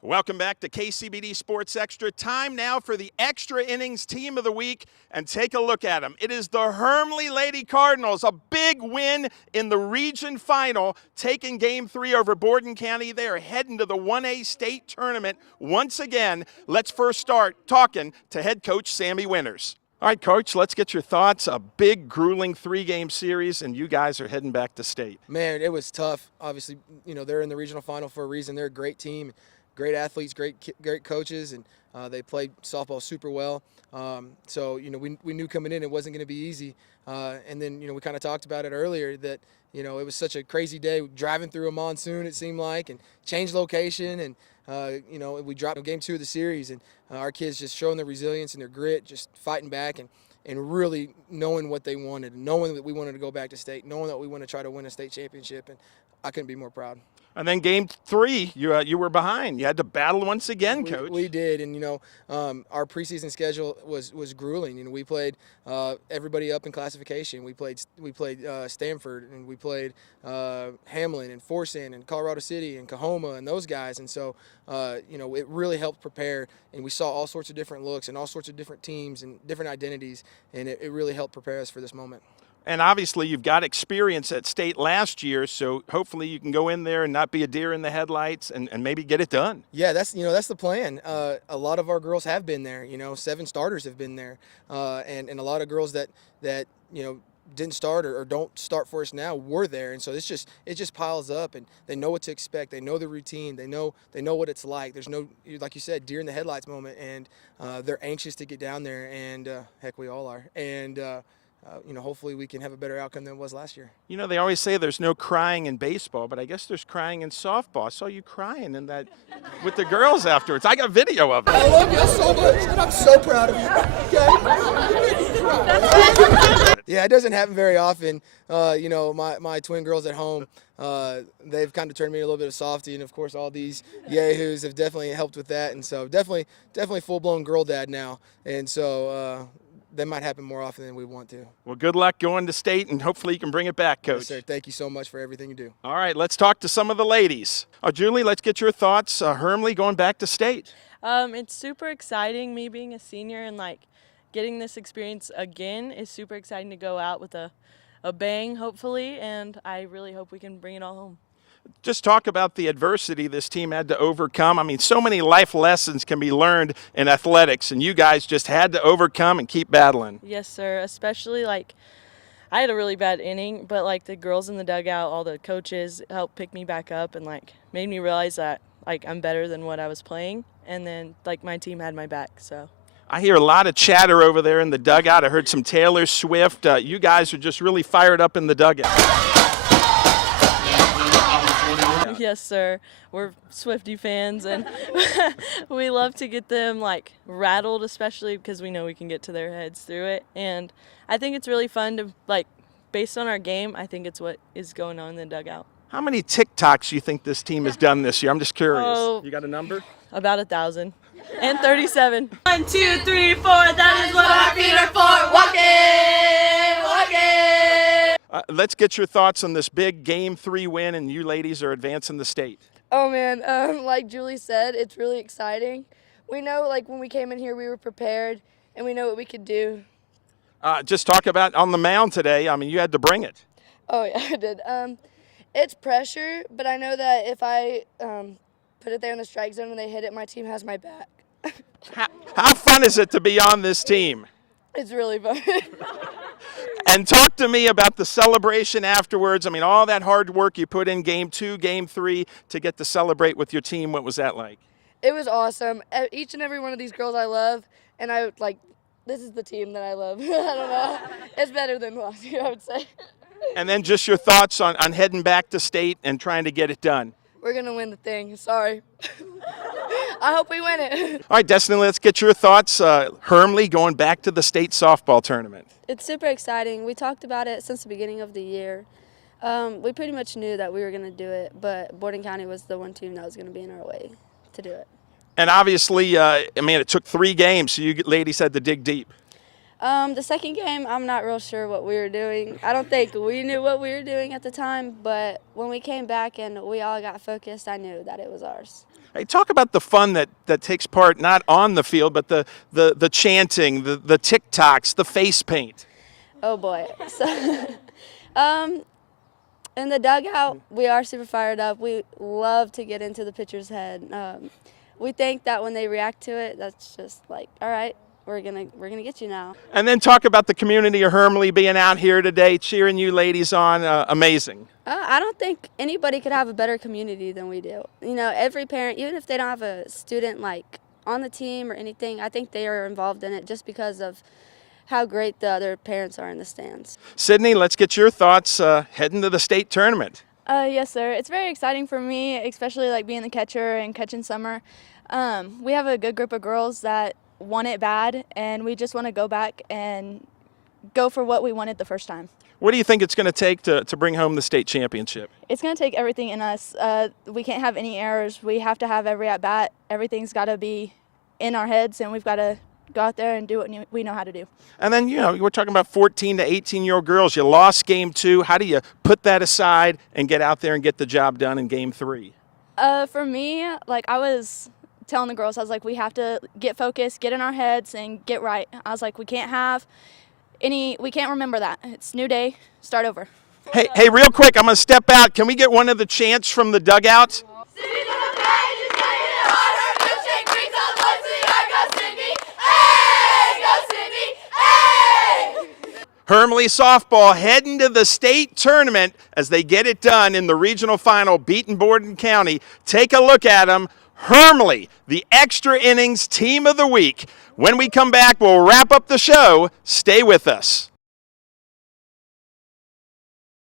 Welcome back to KCBD Sports Extra. Time now for the Extra Innings Team of the Week, and take a look at them. It is the Hermleigh Lady Cardinals, a big win in the region final, taking Game 3 over Borden County. They are heading to the 1A state tournament once again. Let's first start talking to head coach Sammy Winters. All right, Coach, let's get your thoughts. A big, grueling 3-game series, and you guys are heading back to state. Man, it was tough. Obviously, they're in the regional final for a reason. They're a great team. Great athletes, great coaches, and they played softball super well. So we knew coming in it wasn't going to be easy. And then we kind of talked about it earlier that it was such a crazy day driving through a monsoon, it seemed like, and changed location, and we dropped game 2 of the series, and our kids just showing their resilience and their grit, just fighting back and really knowing what they wanted, knowing that we wanted to go back to state, knowing that we want to try to win a state championship, and I couldn't be more proud. And then Game 3, you were behind. You had to battle once again, Coach. We did, and our preseason schedule was grueling. We played everybody up in classification. We played Stanford, and we played Hamlin and Forsyth and Colorado City and Kahoma and those guys. And so it really helped prepare. And we saw all sorts of different looks and all sorts of different teams and different identities, and it really helped prepare us for this moment. And obviously you've got experience at state last year, so hopefully you can go in there and not be a deer in the headlights and maybe get it done. Yeah, that's the plan. A lot of our girls have been there. 7 starters have been there, and a lot of girls that didn't start or don't start for us now were there, and so it just piles up, and they know what to expect. They know the routine. They know what it's like. There's no, like you said, deer in the headlights moment, and they're anxious to get down there, and heck, we all are, and hopefully we can have a better outcome than it was last year. They always say there's no crying in baseball, but I guess there's crying in softball. I saw you crying in that with the girls afterwards. I got video of it. I love you so much, and I'm so proud of you. Okay? Yeah, it doesn't happen very often. My twin girls at home, they've kind of turned me a little bit of softy, and of course all these yahoos have definitely helped with that, and so definitely full-blown girl dad now, and so that might happen more often than we want to. Well, good luck going to state, and hopefully you can bring it back, Coach. Yes, sir. Thank you so much for everything you do. All right, let's talk to some of the ladies. Julie, let's get your thoughts. Hermleigh going back to state. It's super exciting, me being a senior, and getting this experience again is super exciting to go out with a bang, hopefully, and I really hope we can bring it all home. Just talk about the adversity this team had to overcome. I mean, so many life lessons can be learned in athletics, and you guys just had to overcome and keep battling. Yes, sir, especially I had a really bad inning, but the girls in the dugout, all the coaches helped pick me back up and made me realize that I'm better than what I was playing, and then my team had my back, so. I hear a lot of chatter over there in the dugout. I heard some Taylor Swift. You guys are just really fired up in the dugout. Yes, sir. We're Swiftie fans, and we love to get them rattled, especially because we know we can get to their heads through it. And I think it's really fun to based on our game. I think it's what is going on in the dugout. How many TikToks do you think this team has done this year? I'm just curious. Oh, you got a number? About 1,000 and 37. 1, 2, 3, 4. That is what our feet are for. Walking, walking. Let's get your thoughts on this big Game 3 win, and you ladies are advancing the state. Oh, man, like Julie said, it's really exciting. We know, when we came in here, we were prepared, and we know what we could do. Just talk about on the mound today. I mean, you had to bring it. Oh, yeah, I did. It's pressure, but I know that if I put it there in the strike zone and they hit it, my team has my back. How fun is it to be on this team? It's really fun. And talk to me about the celebration afterwards. I mean, all that hard work you put in Game 2, Game 3 to get to celebrate with your team. What was that like? It was awesome. Each and every one of these girls I love, and this is the team that I love. I don't know. It's better than last year, I would say. And then just your thoughts on heading back to state and trying to get it done. We're going to win the thing. Sorry. I hope we win it. All right, Destiny, let's get your thoughts. Hermleigh going back to the state softball tournament. It's super exciting. We talked about it since the beginning of the year. We pretty much knew that we were going to do it, but Borden County was the one team that was going to be in our way to do it. And obviously, it took 3 games, so you ladies had to dig deep. The second game, I'm not real sure what we were doing. I don't think we knew what we were doing at the time, but when we came back and we all got focused, I knew that it was ours. Hey, talk about the fun that takes part not on the field, but the chanting, the TikToks, the face paint. Oh boy. So, in the dugout, we are super fired up. We love to get into the pitcher's head. We think that when they react to it, that's just like, all right, we're gonna get you now. And then talk about the community of Hermleigh being out here today, cheering you ladies on. Amazing. I don't think anybody could have a better community than we do. You know, every parent, even if they don't have a student like on the team or anything, I think they are involved in it just because of how great the other parents are in the stands. Sydney, let's get your thoughts heading to the state tournament. Yes, sir. It's very exciting for me, especially like being the catcher and catching Summer. We have a good group of girls that want it bad, and we just want to go back and go for what we wanted the first time. What do you think it's going to take to bring home the state championship? It's going to take everything in us. We can't have any errors. We have to have every at-bat. Everything's got to be in our heads, and we've got to go out there and do what we know how to do. And then, you know, we're talking about 14 to 18-year-old girls. You lost game 2. How do you put that aside and get out there and get the job done in game 3? For me, like I was telling the girls, I was like, we have to get focused, get in our heads, and get right. I was like, we can't remember that. It's new day, start over. Hey, real quick, I'm going to step out. Can we get one of the chants from the dugout? Hermleigh softball heading to the state tournament as they get it done in the regional final, beating Borden County. Take a look at them. Hermleigh, the extra innings team of the week. When we come back, we'll wrap up the show. Stay with us.